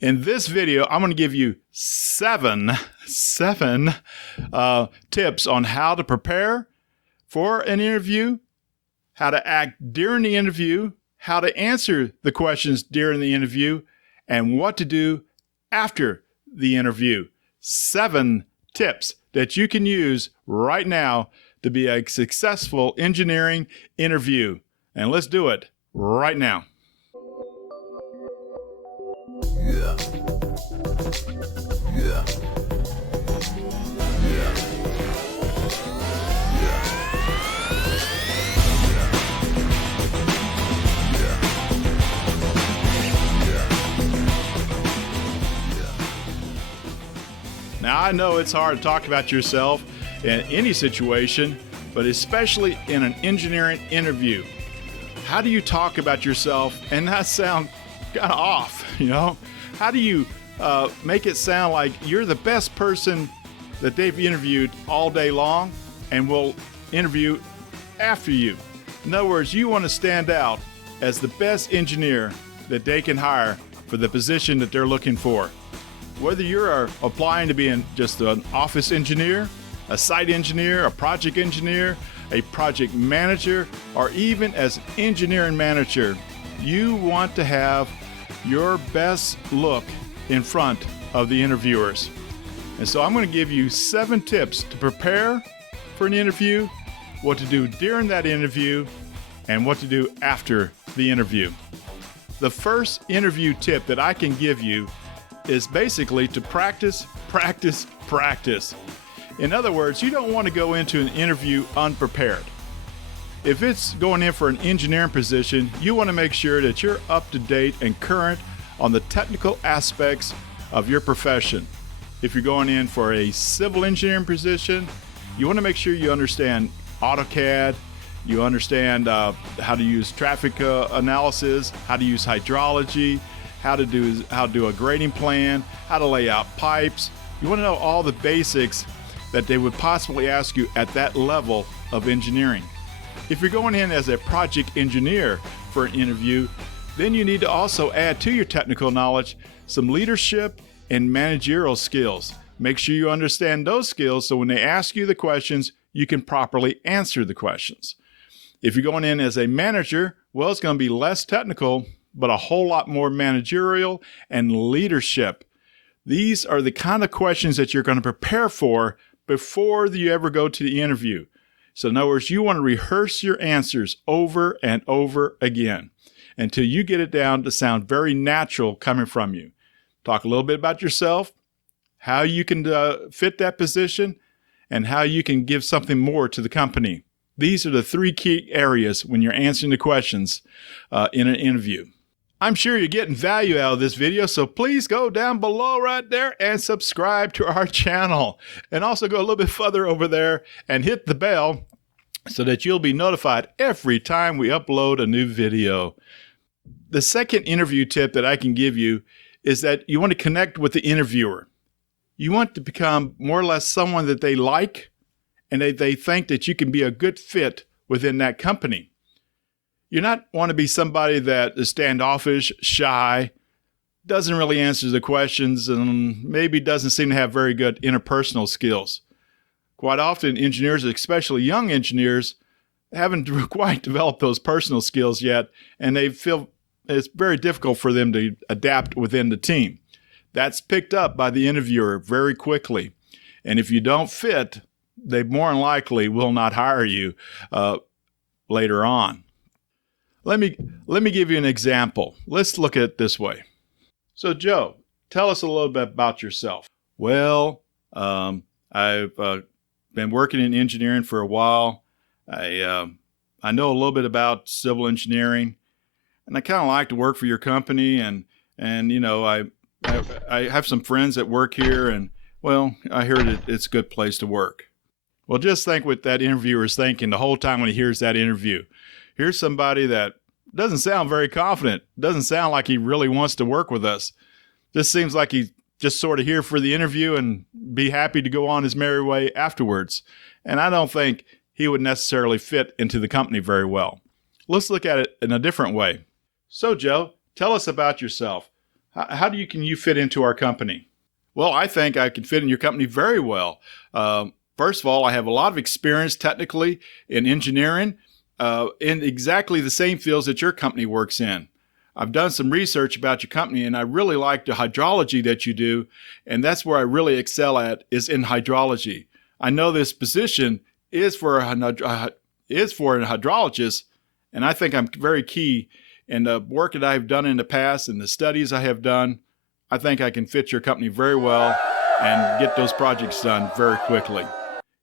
In this video, I'm going to give you seven tips on how to prepare for an interview, how to act during the interview, how to answer the questions during the interview, and what to do after the interview. 7 tips that you can use right now to be a successful engineering interview. And let's do it right now. Now, I know it's hard to talk about yourself in any situation, but especially in an engineering interview. How do you talk about yourself and not sound kind of off, How do you make it sound like you're the best person that they've interviewed all day long and will interview after you? In other words, you want to stand out as the best engineer that they can hire for the position that they're looking for. Whether you're applying to be just an office engineer, a site engineer, a project engineer, a project manager, or even as an engineering manager, you want to have your best look in front of the interviewers. And so I'm going to give you 7 tips to prepare for an interview, what to do during that interview, and what to do after the interview. The first interview tip that I can give you is basically to practice. In other words, you don't want to go into an interview unprepared. If it's going in for an engineering position, you want to make sure that you're up to date and current on the technical aspects of your profession. If you're going in for a civil engineering position, you want to make sure you understand AutoCAD, you understand how to use traffic analysis, how to use hydrology, how to do a grading plan, how to lay out pipes. You want to know all the basics that they would possibly ask you at that level of engineering. If you're going in as a project engineer for an interview, then you need to also add to your technical knowledge some leadership and managerial skills. Make sure you understand those skills so when they ask you the questions, you can properly answer the questions. If you're going in as a manager, well, it's going to be less technical, but a whole lot more managerial and leadership. These are the kind of questions that you're going to prepare for before you ever go to the interview. So in other words, you want to rehearse your answers over and over again until you get it down to sound very natural coming from you. Talk a little bit about yourself, how you can fit that position, and how you can give something more to the company. These are the 3 key areas when you're answering the questions in an interview. I'm sure you're getting value out of this video, so please go down below right there and subscribe to our channel. And also go a little bit further over there and hit the bell so that you'll be notified every time we upload a new video. The second interview tip that I can give you is that you want to connect with the interviewer. You want to become more or less someone that they like and they think that you can be a good fit within that company. You not want to be somebody that is standoffish, shy, doesn't really answer the questions, and maybe doesn't seem to have very good interpersonal skills. Quite often, engineers, especially young engineers, haven't quite developed those personal skills yet, and they feel it's very difficult for them to adapt within the team. That's picked up by the interviewer very quickly. And if you don't fit, they more than likely will not hire you later on. Let me give you an example. Let's look at it this way. So Joe, tell us a little bit about yourself. Well, I've been working in engineering for a while. I know a little bit about civil engineering, and I kind of like to work for your company. And I have some friends that work here, and well, I heard it's a good place to work. Well, just think what that interviewer is thinking the whole time when he hears that interview. Here's somebody that doesn't sound very confident, doesn't sound like he really wants to work with us. Just seems like he's just sort of here for the interview and be happy to go on his merry way afterwards. And I don't think he would necessarily fit into the company very well. Let's look at it in a different way. So Joe, tell us about yourself. How can you fit into our company? Well, I think I can fit in your company very well. First of all, I have a lot of experience technically in engineering in exactly the same fields that your company works in. I've done some research about your company, and I really like the hydrology that you do, and that's where I really excel at, is in hydrology. I know this position is for a hydrologist, and I think I'm very key in the work that I've done in the past and the studies I have done. I think I can fit your company very well and get those projects done very quickly.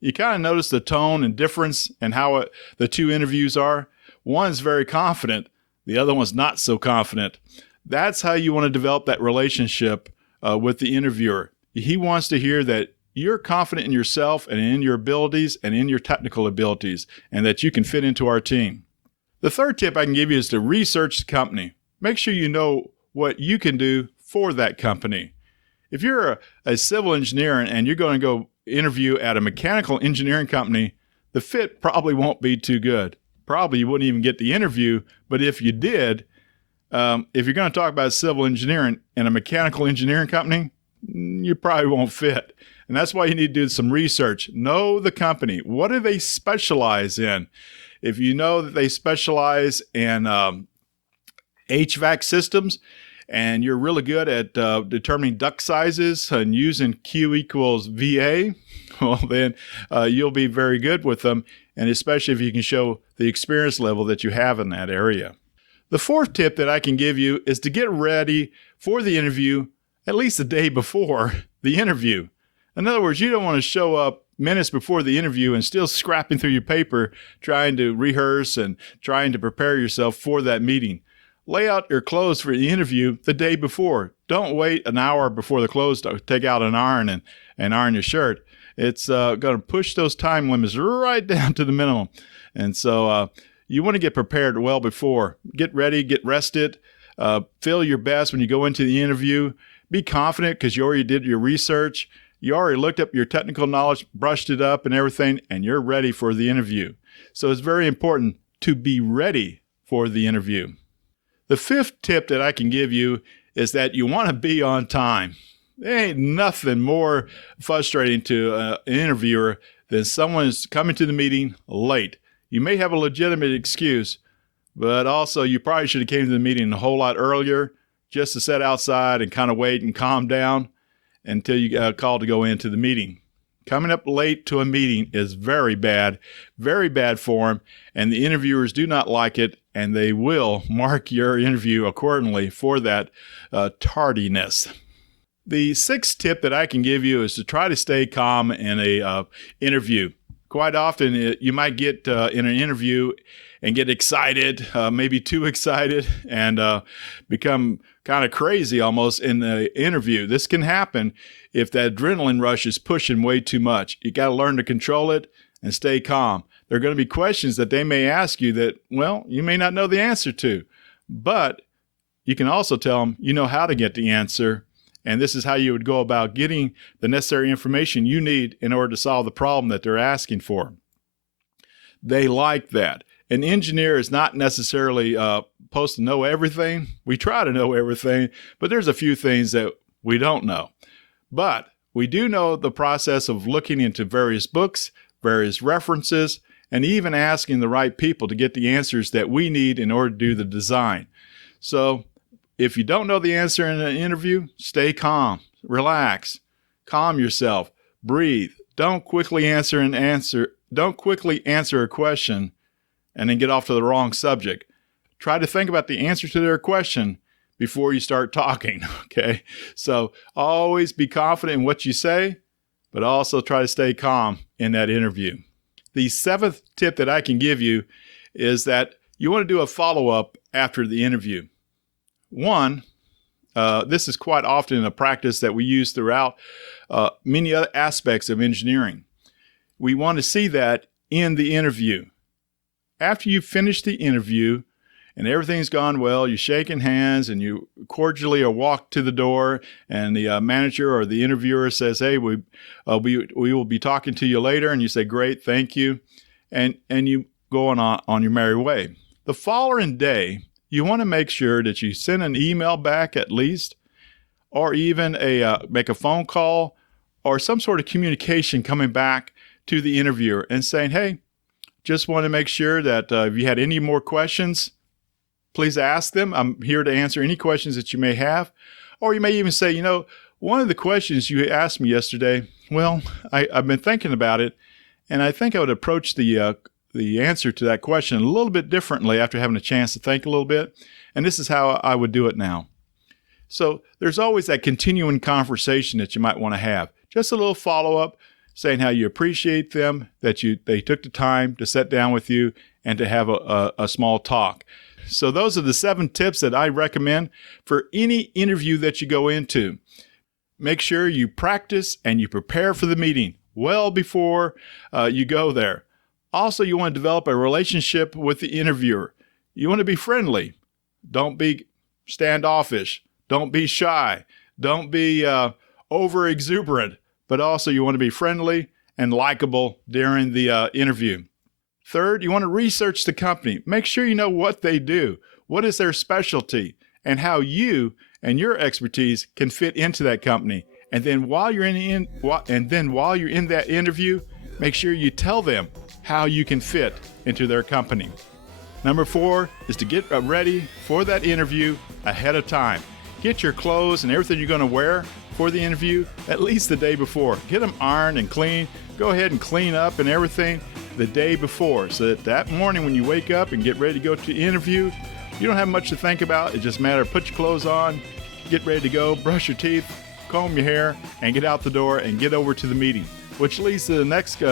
You kind of notice the tone and difference in how the two interviews are. One's very confident, the other one's not so confident. That's how you want to develop that relationship with the interviewer. He wants to hear that you're confident in yourself and in your abilities and in your technical abilities, and that you can fit into our team. The third tip I can give you is to research the company. Make sure you know what you can do for that company. If you're a civil engineer and you're going to go interview at a mechanical engineering company, the fit probably won't be too good. Probably you wouldn't even get the interview, but if you did, if you're going to talk about civil engineering in a mechanical engineering company, you probably won't fit. And that's why you need to do some research. Know the company. What do they specialize in? If you know that they specialize in HVAC systems, and you're really good at determining duct sizes and using Q equals VA, well, then you'll be very good with them, and especially if you can show the experience level that you have in that area. The fourth tip that I can give you is to get ready for the interview at least the day before the interview. In other words, you don't want to show up minutes before the interview and still scrapping through your paper, trying to rehearse and trying to prepare yourself for that meeting. Lay out your clothes for the interview the day before. Don't wait an hour before the clothes to take out an iron and iron your shirt. It's going to push those time limits right down to the minimum. And so you want to get prepared well before. Get ready, get rested, feel your best when you go into the interview. Be confident because you already did your research. You already looked up your technical knowledge, brushed it up and everything, and you're ready for the interview. So it's very important to be ready for the interview. The fifth tip that I can give you is that you want to be on time. There ain't nothing more frustrating to an interviewer than someone is coming to the meeting late. You may have a legitimate excuse, but also you probably should have came to the meeting a whole lot earlier just to sit outside and kind of wait and calm down until you got called to go into the meeting. Coming up late to a meeting is very bad form, and the interviewers do not like it, and they will mark your interview accordingly for that tardiness. The sixth tip that I can give you is to try to stay calm in a interview. Quite often you might get in an interview and get excited, maybe too excited, and become kind of crazy almost in the interview. This can happen if that adrenaline rush is pushing way too much. You got to learn to control it and stay calm. There are going to be questions that they may ask you that, well, you may not know the answer to, but you can also tell them you know how to get the answer, and this is how you would go about getting the necessary information you need in order to solve the problem that they're asking for. They like that. An engineer is not necessarily supposed to know everything. We try to know everything, but there's a few things that we don't know. But we do know the process of looking into various books, various references, and even asking the right people to get the answers that we need in order to do the design. So if you don't know the answer in an interview, stay calm, relax, calm yourself, breathe. Don't quickly answer a question and then get off to the wrong subject. Try to think about the answer to their question before you start talking, okay? So always be confident in what you say, but also try to stay calm in that interview. The seventh tip that I can give you is that you want to do a follow-up after the interview. One, this is quite often a practice that we use throughout many other aspects of engineering. We want to see that in the interview. After you finish the interview and everything's gone well, you're shaking hands and you cordially are walked to the door, and the manager or the interviewer says, hey, we will be talking to you later, and you say, great, thank you, and you go on your merry way. The following day, you want to make sure that you send an email back at least or even make a phone call or some sort of communication coming back to the interviewer and saying, hey, just want to make sure that if you had any more questions, please ask them. I'm here to answer any questions that you may have. Or you may even say, one of the questions you asked me yesterday, well, I've been thinking about it, and I think I would approach the answer to that question a little bit differently after having a chance to think a little bit. And this is how I would do it now. So there's always that continuing conversation that you might want to have. Just a little follow-up saying how you appreciate them, that they took the time to sit down with you and to have a small talk. So those are the 7 tips that I recommend for any interview that you go into. Make sure you practice and you prepare for the meeting well before you go there. Also, you want to develop a relationship with the interviewer. You want to be friendly. Don't be standoffish. Don't be shy. Don't be over exuberant. But also you want to be friendly and likable during the interview. Third, you want to research the company. Make sure you know what they do, what is their specialty, and how you and your expertise can fit into that company. And then while you're in that interview, make sure you tell them how you can fit into their company. Number 4 is to get ready for that interview ahead of time. Get your clothes and everything you're going to wear for the interview at least the day before. Get them ironed and clean. Go ahead and clean up and everything the day before, so that morning when you wake up and get ready to go to the interview, you don't have much to think about. It just matters, put your clothes on, get ready to go, brush your teeth, comb your hair, and get out the door and get over to the meeting. Which leads to the next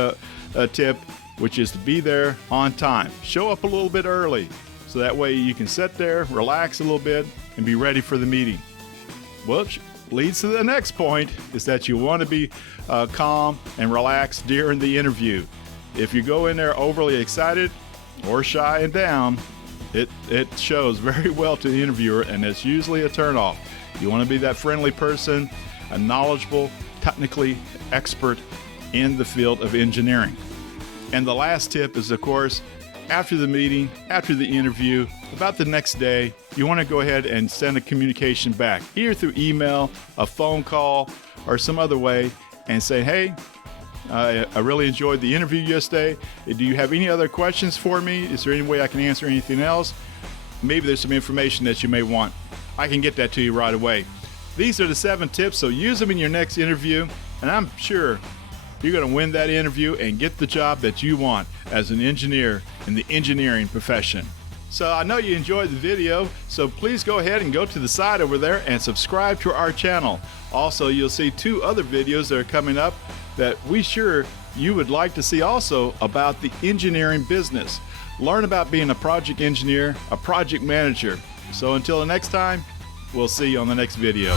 tip, which is to be there on time. Show up a little bit early, so that way you can sit there, relax a little bit, and be ready for the meeting. Which leads to the next point, is that you want to be calm and relaxed during the interview. If you go in there overly excited or shy and down, it shows very well to the interviewer, and it's usually a turnoff. You want to be that friendly person, a knowledgeable, technically expert in the field of engineering. And the last tip is, of course, after the meeting, after the interview, about the next day, you want to go ahead and send a communication back, either through email, a phone call, or some other way, and say, hey, I really enjoyed the interview yesterday. Do you have any other questions for me? Is there any way I can answer anything else? Maybe there's some information that you may want. I can get that to you right away. These are the 7 tips, so use them in your next interview, and I'm sure you're going to win that interview and get the job that you want as an engineer in the engineering profession. So I know you enjoyed the video, so please go ahead and go to the side over there and subscribe to our channel. Also, you'll see 2 other videos that are coming up that we sure you would like to see also about the engineering business. Learn about being a project engineer, a project manager. So until the next time, we'll see you on the next video.